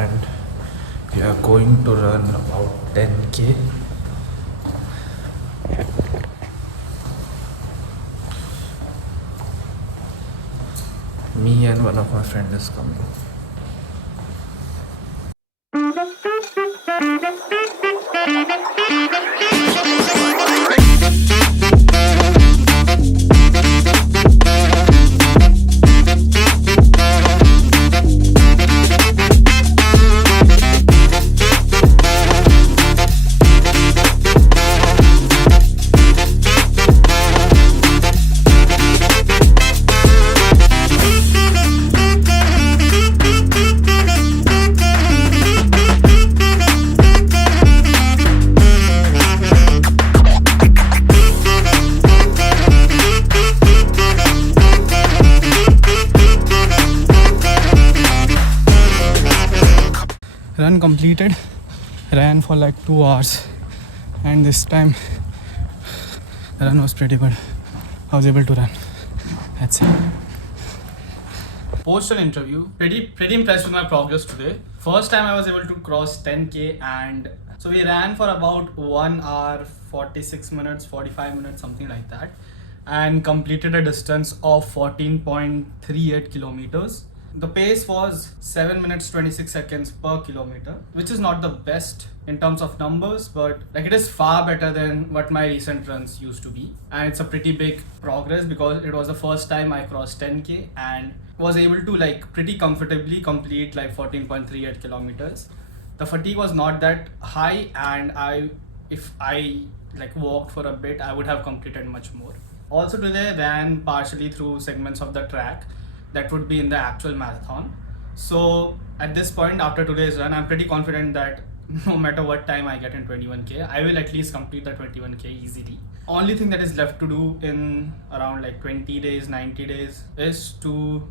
and we are going to run about 10k. Me and one of my friends is coming. Run completed, ran for like 2 hours, and this time the run was pretty good. I was able to run. That's it. Postal interview, pretty impressed with my progress today. First time I was able to cross 10k, and so we ran for about 1 hour 46 minutes 45 minutes, something like that, and completed a distance of 14.38 kilometers. The pace was 7 minutes 26 seconds per kilometer, which is not the best in terms of numbers, but like it is far better than what my recent runs used to be. And it's a pretty big progress because it was the first time I crossed 10k and was able to like pretty comfortably complete like 14.38 kilometers. The fatigue was not that high, and if I like walked for a bit, I would have completed much more. Also today ran partially through segments of the track that would be in the actual marathon. So at this point after today's run, I'm pretty confident that no matter what time I get in 21k, I will at least complete the 21k easily. Only thing that is left to do in around like 20 days, 90 days is to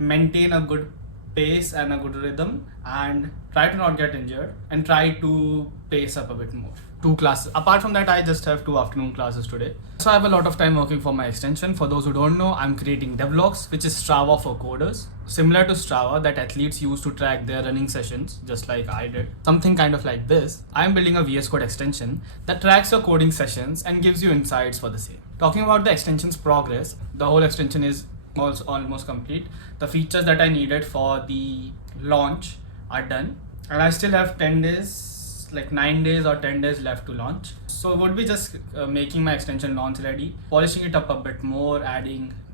maintain a good pace and a good rhythm and try to not get injured and try to pace up a bit more. 2 classes. Apart from that, I just have 2 afternoon classes today. So I have a lot of time working for my extension. For those who don't know, I'm creating devlogs, which is Strava for coders. Similar to Strava that athletes use to track their running sessions, just like I did. Something kind of like this. I'm building a VS Code extension that tracks your coding sessions and gives you insights for the same. Talking about the extension's progress, the whole extension is also almost complete. The features that I needed for the launch are done, and I still have 10 days, like 9 days or 10 days left to launch. So I would be just making my extension launch ready, polishing it up a bit more,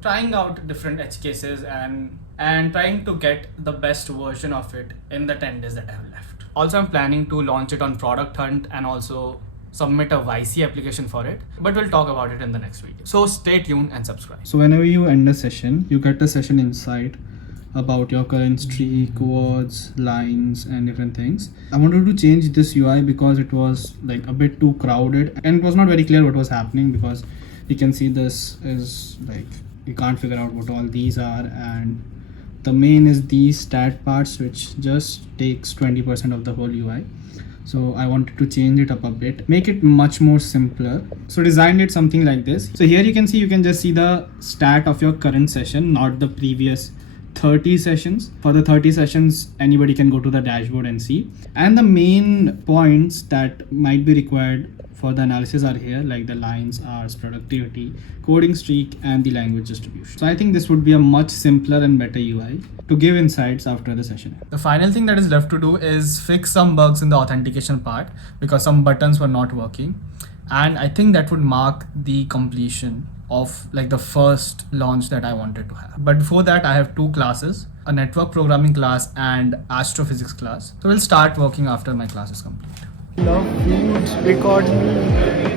trying out different edge cases and trying to get the best version of it in the 10 days that I have left. Also, I'm planning to launch it on Product Hunt and also submit a YC application for it, but we'll talk about it in the next video. So stay tuned and subscribe. So whenever you end a session, you get a session insight about your current streak, words, lines, and different things. I wanted to change this UI because it was like a bit too crowded and it was not very clear what was happening, because you can see this is like you can't figure out what all these are, and the main is these stat parts, which just takes 20% of the whole UI. So I wanted to change it up a bit, make it much more simpler. So designed it something like this. So here you can just see the stat of your current session, not the previous 30 sessions. For the 30 sessions, anybody can go to the dashboard and see. And the main points that might be required for the analysis are here, like the lines, hours, productivity, coding streak, and the language distribution. So I think this would be a much simpler and better UI to give insights after the session. The final thing that is left to do is fix some bugs in the authentication part, because some buttons were not working. And I think that would mark the completion of like the first launch that I wanted to have. But before that, I have 2 classes, a network programming class and astrophysics class. So we'll start working after my class is complete. Love food, record me.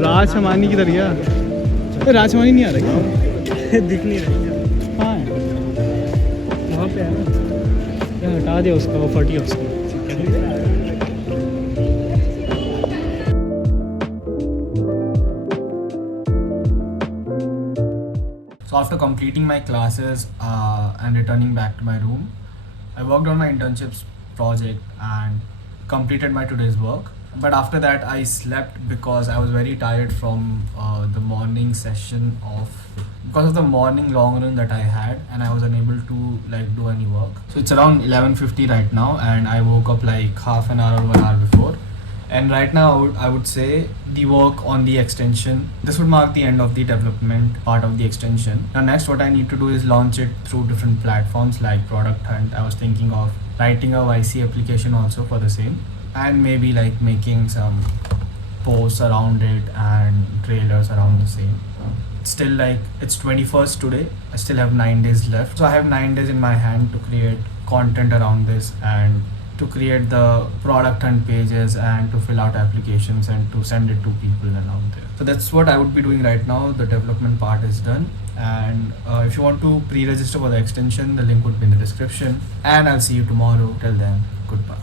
राज शमानी किधर गया? राज शमानी नहीं आ रहा क्या? दिख नहीं रहा। हाँ वहाँ पे है ना, हटा दे उसका, वो फटी है उसको। So after completing my classes and returning back to my room, I worked on my internships project and completed my today's work. But after that, I slept because I was very tired from the morning session because of the morning long run that I had, and I was unable to like do any work. So it's around 11:50 right now, and I woke up like half an hour or 1 hour before. And right now, I would say the work on the extension. This would mark the end of the development part of the extension. Now, next, what I need to do is launch it through different platforms like Product Hunt. I was thinking of writing a YC application also for the same, and maybe like making some posts around it and trailers around the same. Still, like it's 21st today. I still have 9 days left. So I have 9 days in my hand to create content around this and to create the product hunt pages and to fill out applications and to send it to people around there. So that's what I would be doing right now. The development part is done. And if you want to pre-register for the extension, the link would be in the description. And I'll see you tomorrow. Till then, goodbye.